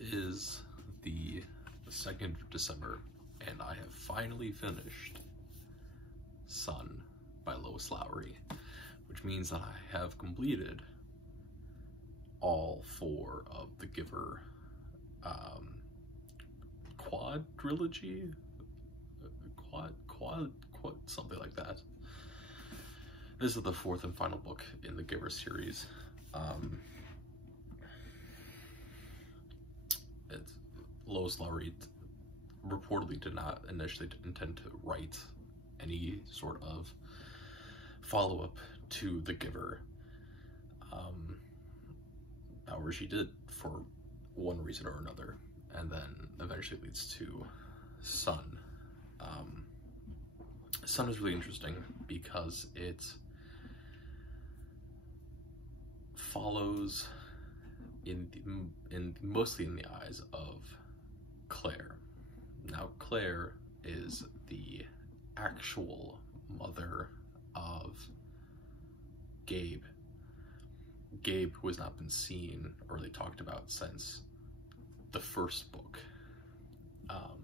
is the 2nd of December, and I have finally finished Sun by Lois Lowry, which means that I have completed all 4 of the Giver quadrilogy, something like that. This is the 4th and final book in the Giver series. Lois Lowry reportedly did not initially intend to write any sort of follow-up to The Giver. However, she did for one reason or another, and then eventually leads to Sun. Sun is really interesting because it follows mostly in the eyes of Claire. Now, Claire is the actual mother of Gabe. Gabe, who has not been seen or really talked about since the first book.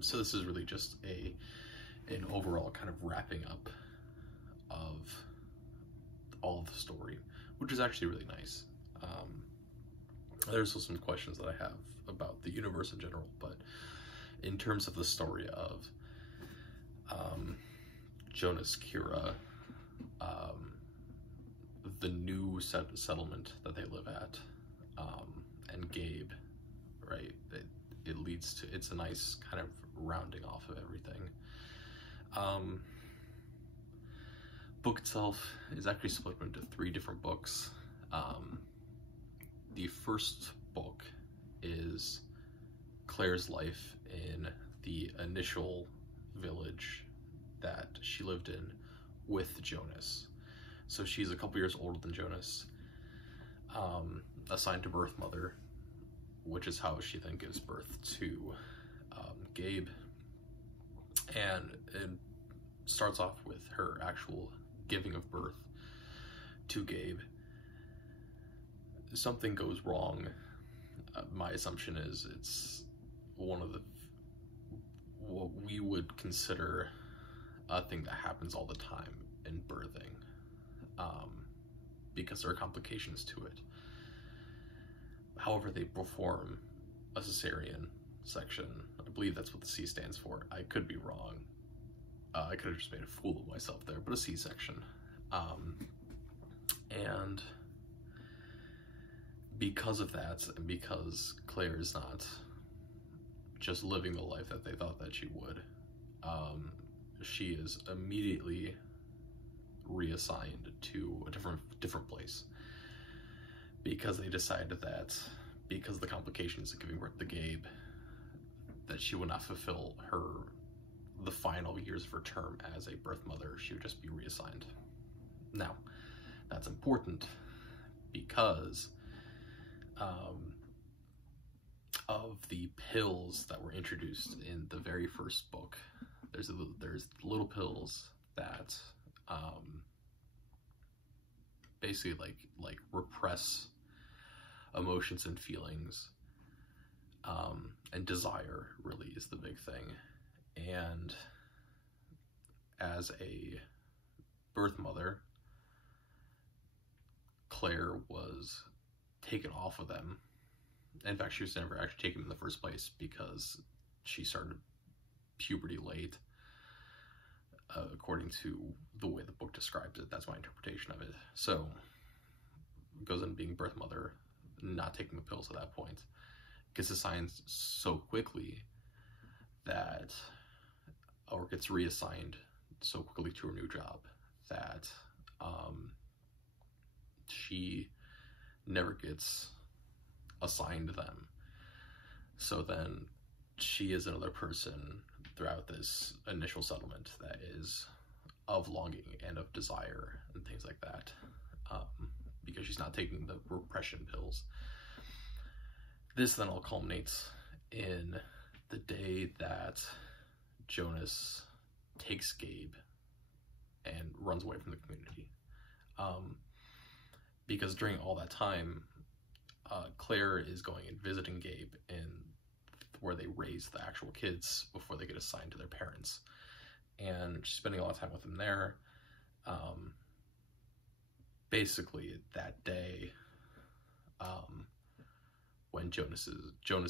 So this is really just an overall kind of wrapping up of all of the story, which is actually really nice. There's also some questions that I have about the universe in general, but in terms of the story of Jonas, Kira, the new settlement that they live at, and Gabe, right? It leads to, it's a nice kind of rounding off of everything. Book itself is actually split into 3 different books. The first book is Claire's life in the initial village that she lived in with Jonas. So she's a couple years older than Jonas, assigned to birth mother, which is how she then gives birth to Gabe. And it starts off with her actual giving of birth to Gabe. Something goes wrong. My assumption is it's one of what we would consider a thing that happens all the time in birthing, because there are complications to it. However, they perform a cesarean section. I believe that's what the C stands for. I could be wrong. I could have just made a fool of myself there, but a C-section. And because of that, and because Claire is not just living the life that they thought that she would, she is immediately reassigned to a different place, because they decided that because of the complications of giving birth to Gabe, that she would not fulfill the final years of her term as a birth mother. She would just be reassigned. Now, that's important because of the pills that were introduced in the very first book. There's little pills that basically like repress emotions and feelings, and desire really is the big thing. And as a birth mother, Claire was taken off of them. In fact, she was never actually taken in the first place because she started puberty late, according to the way the book describes it. That's my interpretation of it. So it goes into being birth mother, not taking the pills at that point, gets assigned so quickly that, or gets reassigned so quickly to her new job that she never gets assigned them. So then she is another person throughout this initial settlement that is of longing and of desire and things like that, because she's not taking the repression pills. This then all culminates in the day that Jonas takes Gabe and runs away from the community. Because during all that time, Claire is going and visiting Gabe in where they raise the actual kids before they get assigned to their parents. And she's spending a lot of time with them there. Basically, that day, when Jonas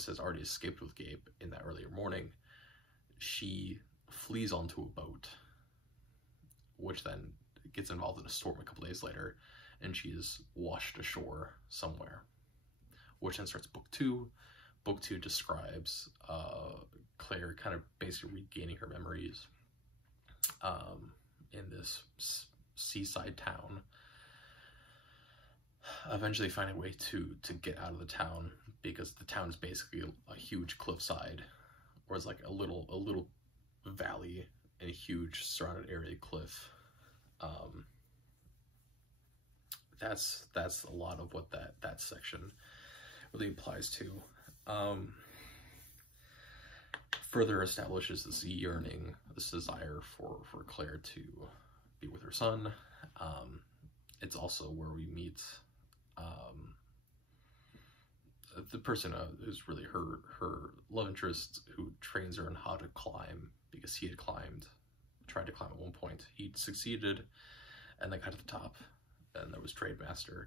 has already escaped with Gabe in that earlier morning, she flees onto a boat, which then gets involved in a storm a couple days later, and she is washed ashore somewhere, which then starts book two. Book two describes Claire kind of basically regaining her memories in this seaside town, eventually finding a way to get out of the town, because the town is basically a huge cliffside, or it's like a little valley and a huge surrounded area cliff. That's a lot of what that section really applies to. Further establishes this yearning, this desire for Claire to be with her son. It's also where we meet the person who's really her love interest, who trains her in how to climb, because he had tried to climb at one point. He succeeded and then got to the top, and there was Trademaster.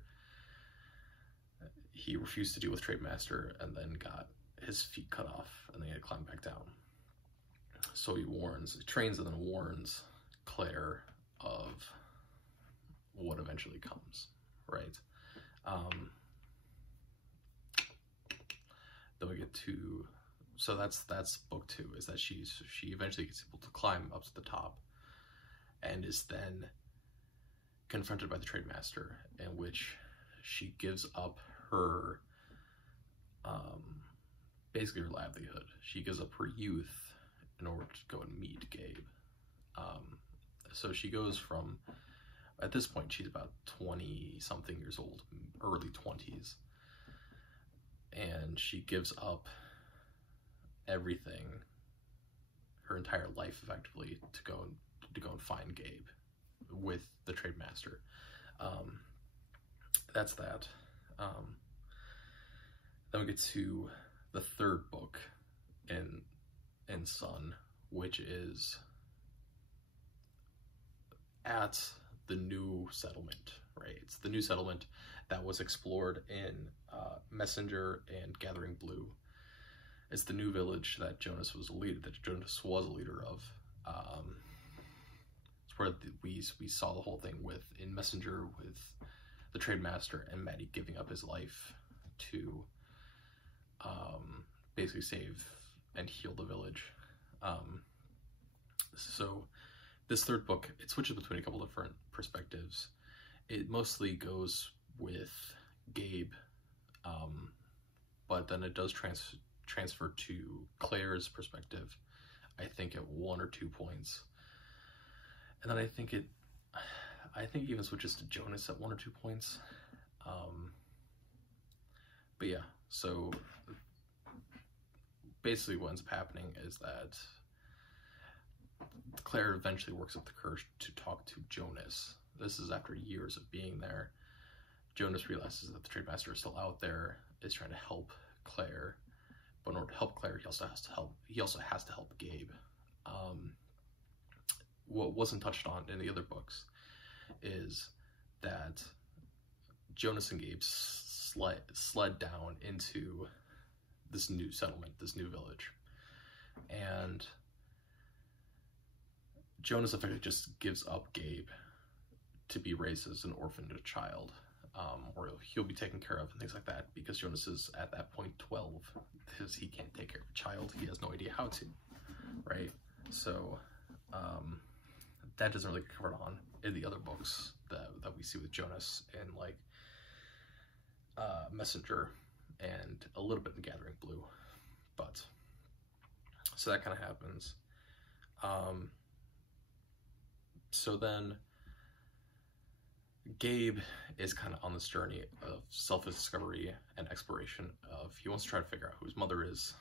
He refused to deal with Trademaster and then got his feet cut off, and then he had to climb back down. So he trains and then warns Claire of what eventually comes, right? Then we get to, so that's book two, is that she eventually gets able to climb up to the top, and is then confronted by the Trademaster, in which she gives up her basically her livelihood. She gives up her youth in order to go and meet Gabe. So she goes from, at this point she's about 20 something years old, early 20s, and she gives up everything, her entire life effectively, to go and find Gabe with the Trademaster. That's that. Then we get to the third book in Sun, which is at the new settlement, right? It's the new settlement that was explored in Messenger and Gathering Blue. It's the new village that Jonas was a leader of. It's where we saw the whole thing in Messenger, with the Trademaster and Maddie giving up his life to basically save and heal the village. So this third book, it switches between a couple different perspectives. It mostly goes with Gabe, but then it does transfer to Claire's perspective, I think, at 1 or 2 points. And then I think it even switches to Jonas at 1 or 2 points. But yeah, so basically what ends up happening is that Claire eventually works up the courage to talk to Jonas. This is after years of being there. Jonas realizes that the Trademaster is still out there, is trying to help Claire, but in order to help Claire, he also has to help Gabe. What wasn't touched on in the other books is that Jonas and Gabe sled down into this new settlement, this new village, and Jonas effectively just gives up Gabe to be raised as an orphaned child, or he'll be taken care of and things like that, because Jonas is at that point 12, because he can't take care of a child. He has no idea how to, right? So that doesn't really get covered on in the other books that we see with Jonas and like Messenger and a little bit in Gathering Blue. But so that kind of happens. So then Gabe is kind of on this journey of self-discovery and exploration. He wants to try to figure out who his mother is.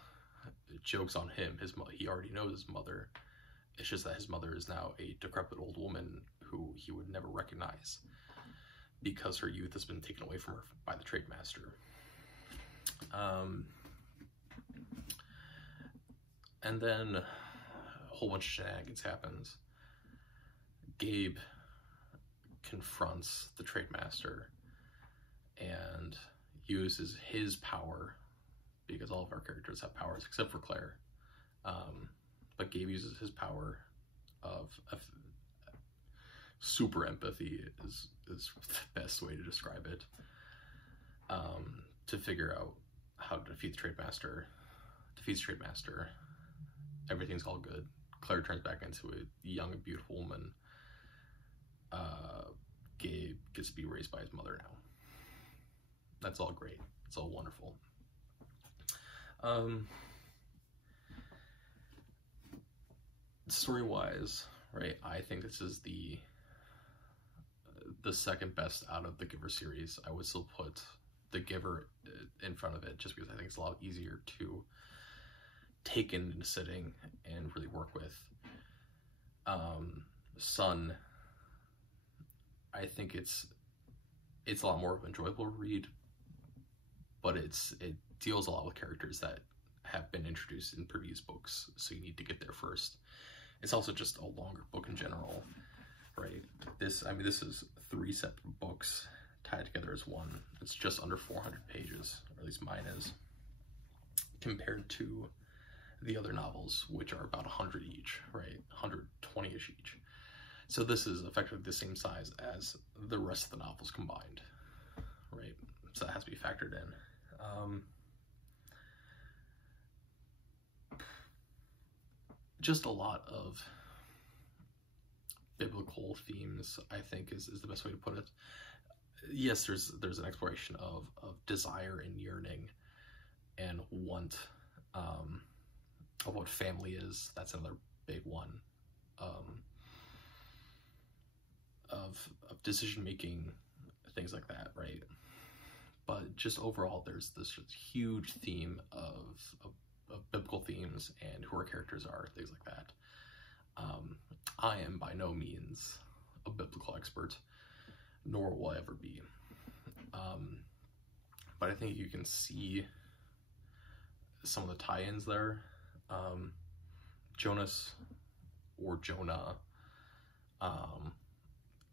Joke's on him. He already knows his mother. It's just that his mother is now a decrepit old woman who he would never recognize, because her youth has been taken away from her by the Trademaster. And then a whole bunch of shenanigans happens. Gabe confronts the trade master and uses his power, because all of our characters have powers except for Claire. But Gabe uses his power of super empathy is the best way to describe it, to figure out how to defeat the trade master. Defeats the trade master. Everything's all good. Claire turns back into a young and beautiful woman. Gabe gets to be raised by his mother now. That's all great. It's all wonderful. Story-wise, right, I think this is the second best out of the Giver series. I would still put the Giver in front of it, just because I think it's a lot easier to take in a sitting and really work with. Son, I think it's a lot more of an enjoyable read, but it deals a lot with characters that have been introduced in previous books, so you need to get there first. It's also just a longer book in general, right? This is 3 separate books tied together as one. It's just under 400 pages, or at least mine is, compared to the other novels, which are about 100 each, right? 120-ish each. So this is effectively the same size as the rest of the novels combined, right? So that has to be factored in. Just a lot of biblical themes, I think, is the best way to put it. Yes, there's an exploration of desire and yearning and want, of what family is. That's another big one. Of decision making, things like that, right? But just overall, there's this huge theme of biblical themes and who our characters are, things like that. I am by no means a biblical expert, nor will I ever be. But I think you can see some of the tie-ins there. Jonas, or Jonah,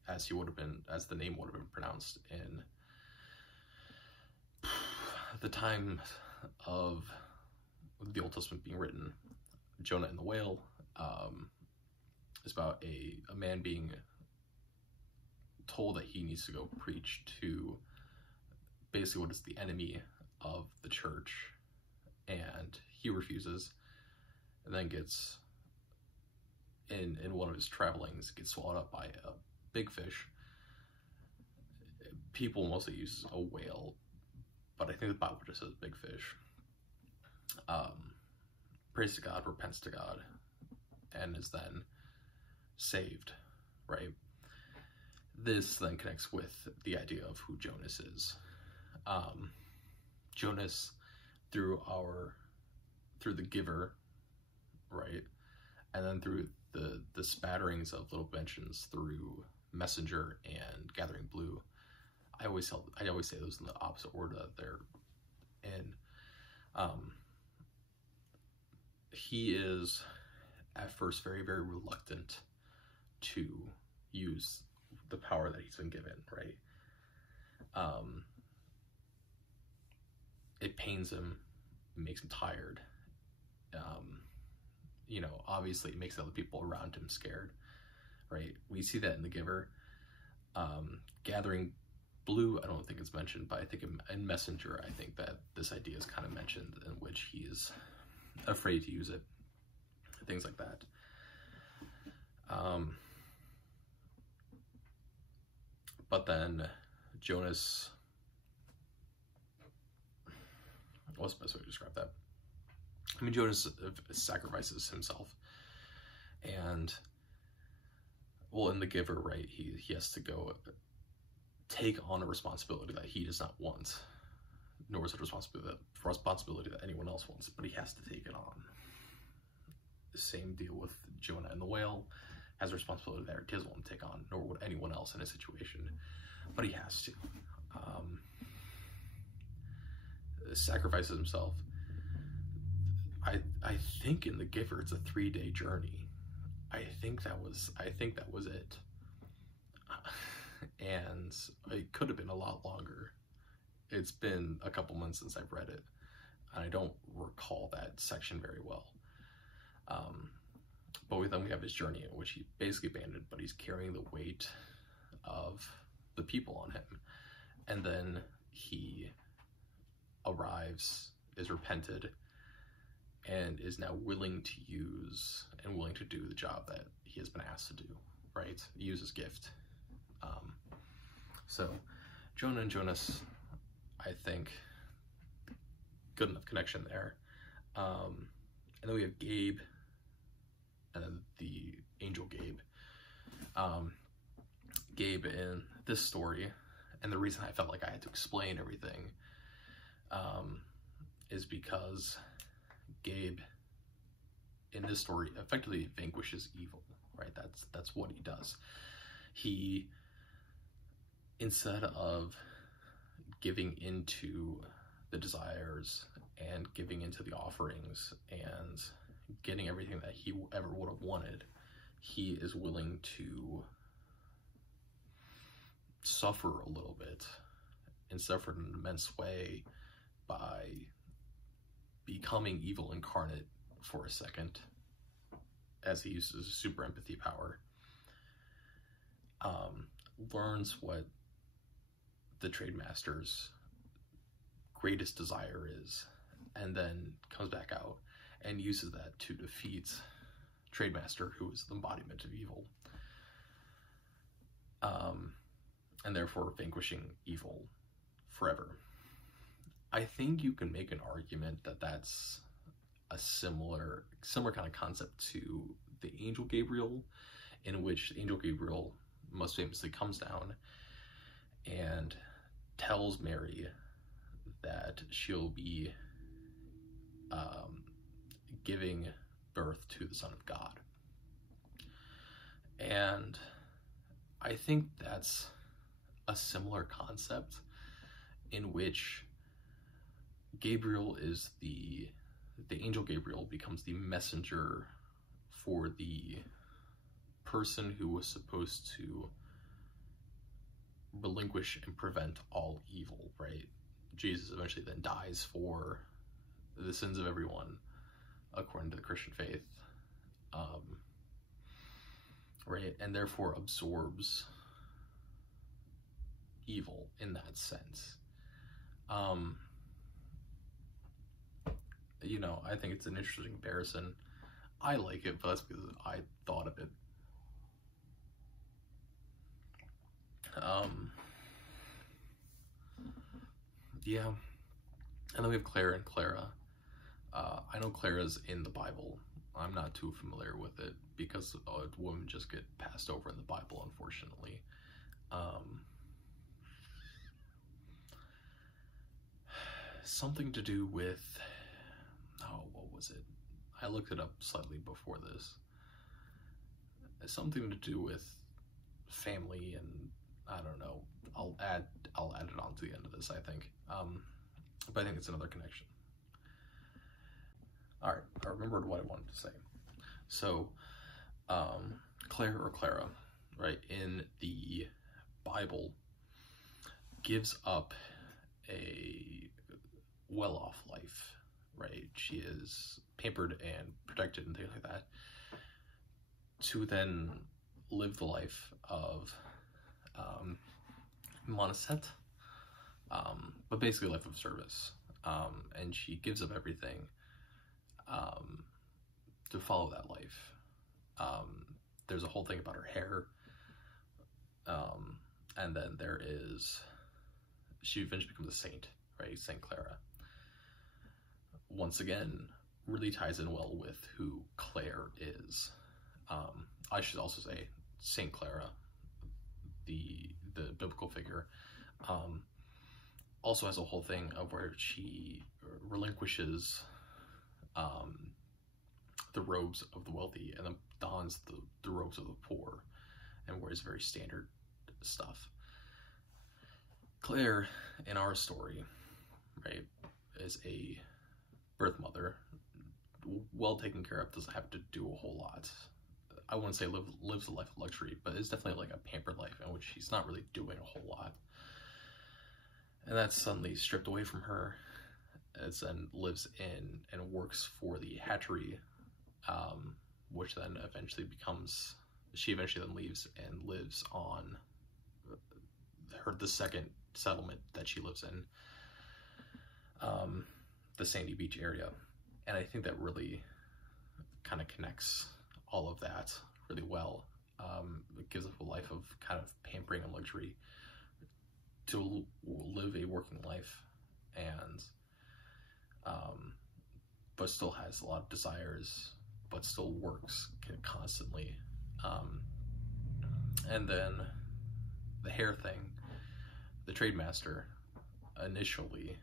as the name would have been pronounced in the time of the Old Testament being written. Jonah and the whale is about a man being told that he needs to go preach to basically what is the enemy of the church, and he refuses, and then gets in one of his travelings, gets swallowed up by a big fish. People mostly use a whale, but I think the Bible just says big fish. Prays to God, repents to God, and is then saved, right? This then connects with the idea of who Jonas is. Jonas, through the Giver, right? And then through the spatterings of little mentions through Messenger and Gathering Blue. I always say those in the opposite order that they're in. He is at first very, very reluctant to use the power that he's been given, right? It pains him, it makes him tired. Obviously it makes other people around him scared, right? We see that in the Giver. Gathering Blue, I don't think it's mentioned, but I think in Messenger, I think that this idea is kind of mentioned, in which he is afraid to use it, things like that. But then Jonas, what's the best way to describe that? Jonas sacrifices himself, and in the Giver, right, he has to go take on a responsibility that he does not want, nor is it a responsibility that anyone else wants, but he has to take it on. The same deal with Jonah and the whale, has a responsibility that he doesn't want to take on, nor would anyone else in his situation, but he has to. Sacrifices himself. I think in The Giver it's a 3-day journey. I think that was it. And it could have been a lot longer. It's been a couple months since I've read it, and I don't recall that section very well. But then we have his journey in which he basically abandoned, but he's carrying the weight of the people on him. And then he arrives, is repented, and is now willing to use and willing to do the job that he has been asked to do, right? Use his gift. So Jonah and Jonas, I think, good enough connection there. And then we have Gabe, and then the angel Gabe. Gabe in this story, and the reason I felt like I had to explain everything is because Gabe in this story effectively vanquishes evil, right? That's what he does. He, instead of giving into the desires and giving into the offerings and getting everything that he ever would have wanted, he is willing to suffer a little bit, and suffer in an immense way by becoming evil incarnate for a second, as he uses super empathy power. Learns what the trade master's greatest desire is, and then comes back out and uses that to defeat trade master, who is the embodiment of evil, and therefore vanquishing evil forever. I think you can make an argument that that's a similar kind of concept to the angel Gabriel, in which the angel Gabriel most famously comes down and tells Mary that she'll be giving birth to the Son of God. And I think that's a similar concept, in which Gabriel is the angel Gabriel becomes the messenger for the person who was supposed to relinquish and prevent all evil, right? Jesus eventually then dies for the sins of everyone according to the Christian faith, right? And therefore absorbs evil in that sense. You know, I think it's an interesting comparison. I like it, but that's because I thought of it. Yeah. And then we have Claire and Clara. I know Clara's in the Bible. I'm not too familiar with it because women just get passed over in the Bible, unfortunately. Something to do with, what was it? I looked it up slightly before this. It's something to do with family, and I don't know. I'll add it on to the end of this, I think. But I think it's another connection. All right, I remembered what I wanted to say. So, Claire or Clara, right, in the Bible, gives up a well-off life, right? She is pampered and protected and things like that, to then live the life of Monisset, but basically a life of service. And she gives up everything to follow that life. There's a whole thing about her hair, and then there is, she eventually becomes a saint, right? Saint Clara. Once again, really ties in well with who Claire is. I should also say Saint Clara, the biblical figure, also has a whole thing of where she relinquishes the robes of the wealthy and then dons the robes of the poor and wears very standard stuff. Claire, in our story, right, is a birth mother well taken care of, doesn't have to do a whole lot. I wouldn't say lives a life of luxury, but it's definitely like a pampered life in which she's not really doing a whole lot. And that's suddenly stripped away from her, as then lives in and works for the hatchery, which then eventually becomes, she eventually then leaves and lives on the second settlement that she lives in, the Sandy Beach area. And I think that really kind of connects all of that really well. It gives us a life of kind of pampering and luxury to live a working life, and but still has a lot of desires, but still works constantly. And then the hair thing, the trade master initially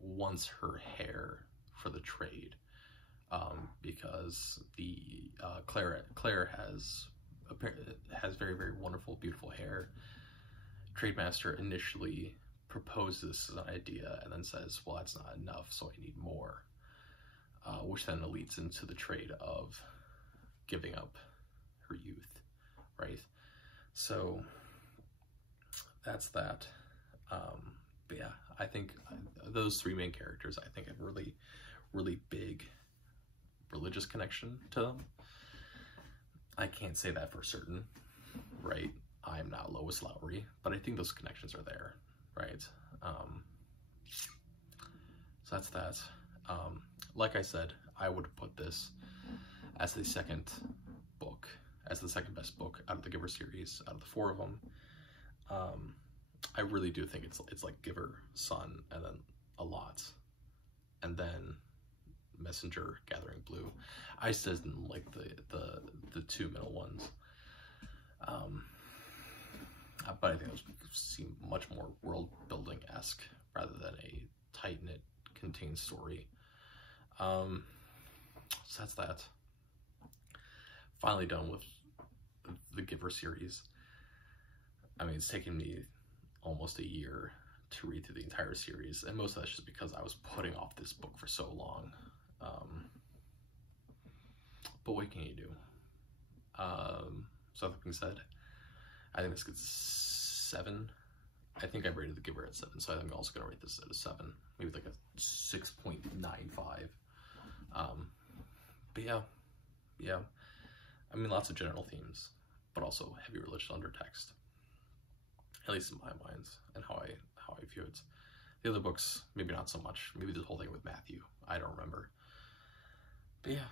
wants her hair for the trade, because the Claire has very, very wonderful, beautiful hair. Trademaster initially proposes an idea and then says, well, that's not enough, so I need more, which then leads into the trade of giving up her youth, right? So that's that. But yeah, I think those three main characters, I think, have really, really big religious connection to them. I can't say that for certain, right? I'm not Lois Lowry, but I think those connections are there, right? So that's that. Like I said, I would put this as the second book, as the second best book out of the Giver series, out of the four of them. I really do think it's like Giver, Sun, and then A Lot, and then Messenger, Gathering Blue. I still didn't like the two middle ones, but I think those seem much more world building esque rather than a tight knit, contained story. So that's that. Finally done with the Giver series. I mean, it's taken me almost a year to read through the entire series, and most of that's just because I was putting off this book for so long. But what can you do? So that being said, I think this gets 7. I think I rated the Giver at 7, so I think I'm also going to rate this at a 7, maybe like a 6.95. But yeah. I mean, lots of general themes, but also heavy religious undertext, at least in my mind and how I view it. The other books, maybe not so much. Maybe the whole thing with Matthew, I don't remember. But yeah.